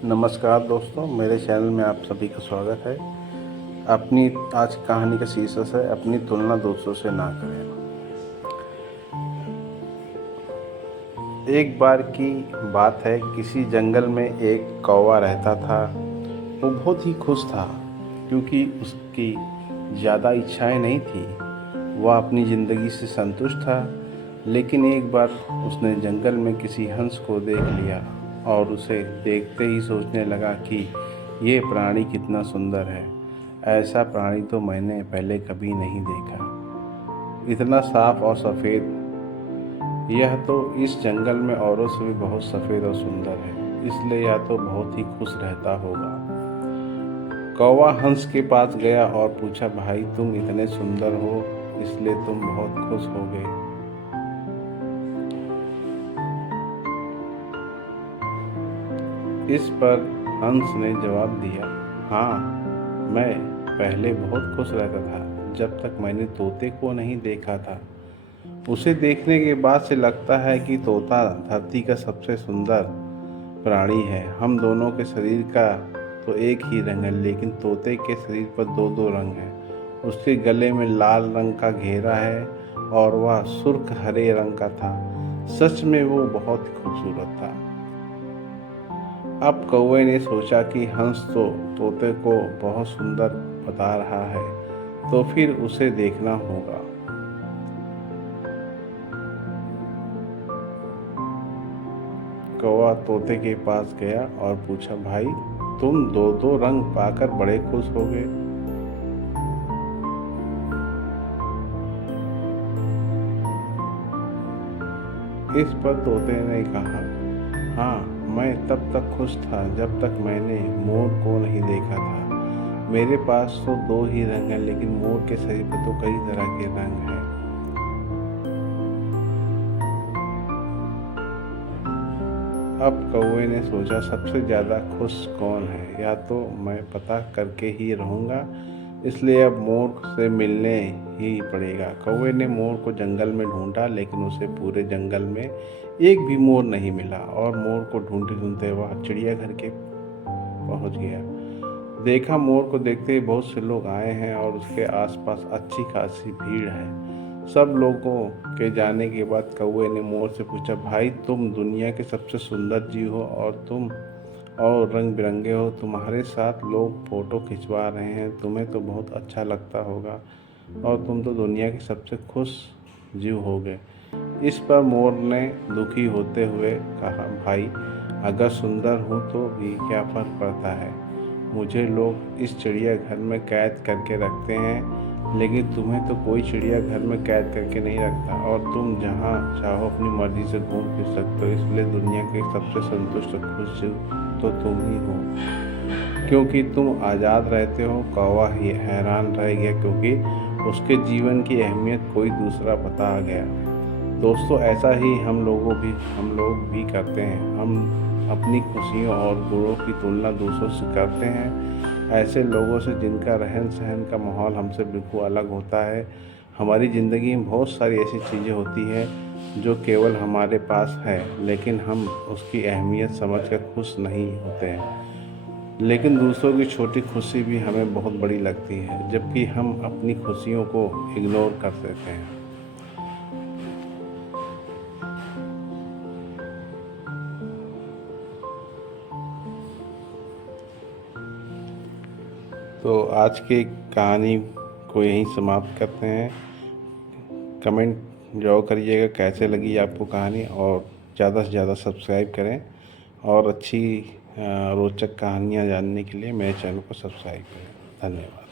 नमस्कार दोस्तों, मेरे चैनल में आप सभी का स्वागत है। अपनी आज की कहानी का शीर्षक है अपनी तुलना दूसरों से ना करें। एक बार की बात है, किसी जंगल में एक कौवा रहता था। वो बहुत ही खुश था क्योंकि उसकी ज़्यादा इच्छाएं नहीं थी। वह अपनी ज़िंदगी से संतुष्ट था। लेकिन एक बार उसने जंगल में किसी हंस को देख लिया और उसे देखते ही सोचने लगा कि ये प्राणी कितना सुंदर है। ऐसा प्राणी तो मैंने पहले कभी नहीं देखा। इतना साफ और सफ़ेद, यह तो इस जंगल में औरों से भी बहुत सफ़ेद और सुंदर है, इसलिए यह तो बहुत ही खुश रहता होगा। कौवा हंस के पास गया और पूछा, भाई तुम इतने सुंदर हो इसलिए तुम बहुत खुश हो गए। इस पर हंस ने जवाब दिया, हाँ, मैं पहले बहुत खुश रहता था जब तक मैंने तोते को नहीं देखा था। उसे देखने के बाद से लगता है कि तोता धरती का सबसे सुंदर प्राणी है। हम दोनों के शरीर का तो एक ही रंग है, लेकिन तोते के शरीर पर दो दो रंग हैं। उसके गले में लाल रंग का घेरा है और वह सुर्ख हरे रंग का था। सच में वो बहुत खूबसूरत था। अब कौवे ने सोचा कि हंस तो तोते को बहुत सुंदर बता रहा है, तो फिर उसे देखना होगा। कौवा तोते के पास गया और पूछा, भाई तुम दो दो रंग पाकर बड़े खुश हो गए। इस पर तोते ने कहा, हाँ, मैं तब तक खुश था जब तक मैंने मोर को नहीं देखा था। मेरे पास तो दो ही रंग हैं, लेकिन मोर के शरीर पर तो कई तरह के रंग हैं। अब कौवे ने सोचा, सबसे ज़्यादा खुश कौन है, या तो मैं पता करके ही रहूँगा। इसलिए अब मोर से मिलने ही पड़ेगा। कौवे ने मोर को जंगल में ढूंढा, लेकिन उसे पूरे जंगल में एक भी मोर नहीं मिला और मोर को ढूंढते ढूंढते वह चिड़ियाघर के पहुंच गया। देखा, मोर को देखते ही बहुत से लोग आए हैं और उसके आसपास अच्छी खासी भीड़ है। सब लोगों के जाने के बाद कौवे ने मोर से पूछा, भाई तुम दुनिया के सबसे सुंदर जीव हो और तुम और रंग बिरंगे हो। तुम्हारे साथ लोग फोटो खिंचवा रहे हैं, तुम्हें तो बहुत अच्छा लगता होगा और तुम तो दुनिया के सबसे खुश जीव हो गए। इस पर मोर ने दुखी होते हुए कहा, भाई अगर सुंदर हूँ तो भी क्या फर्क पड़ता है। मुझे लोग इस चिड़ियाघर में कैद करके रखते हैं, लेकिन तुम्हें तो कोई चिड़ियाघर में कैद करके नहीं रखता और तुम जहाँ चाहो अपनी मर्जी से घूम फिर सकते हो। इसलिए दुनिया के सबसे संतुष्ट और खुश जीव तो तुम ही हो, क्योंकि तुम आज़ाद रहते हो। कौवा ही हैरान रह गया, क्योंकि उसके जीवन की अहमियत कोई दूसरा बता गया। दोस्तों, ऐसा ही हम लोग भी करते हैं। हम अपनी खुशियों और गुणों की तुलना दूसरों से करते हैं, ऐसे लोगों से जिनका रहन सहन का माहौल हमसे बिल्कुल अलग होता है। हमारी ज़िंदगी में बहुत सारी ऐसी चीज़ें होती हैं जो केवल हमारे पास है, लेकिन हम उसकी अहमियत समझकर खुश नहीं होते हैं। लेकिन दूसरों की छोटी खुशी भी हमें बहुत बड़ी लगती है, जबकि हम अपनी खुशियों को इग्नोर कर देते हैं। तो आज की कहानी को यहीं समाप्त करते हैं। कमेंट जरूर करिएगा कैसे लगी आपको कहानी, और ज़्यादा से ज़्यादा सब्सक्राइब करें और अच्छी रोचक कहानियाँ जानने के लिए मेरे चैनल को सब्सक्राइब करें। धन्यवाद।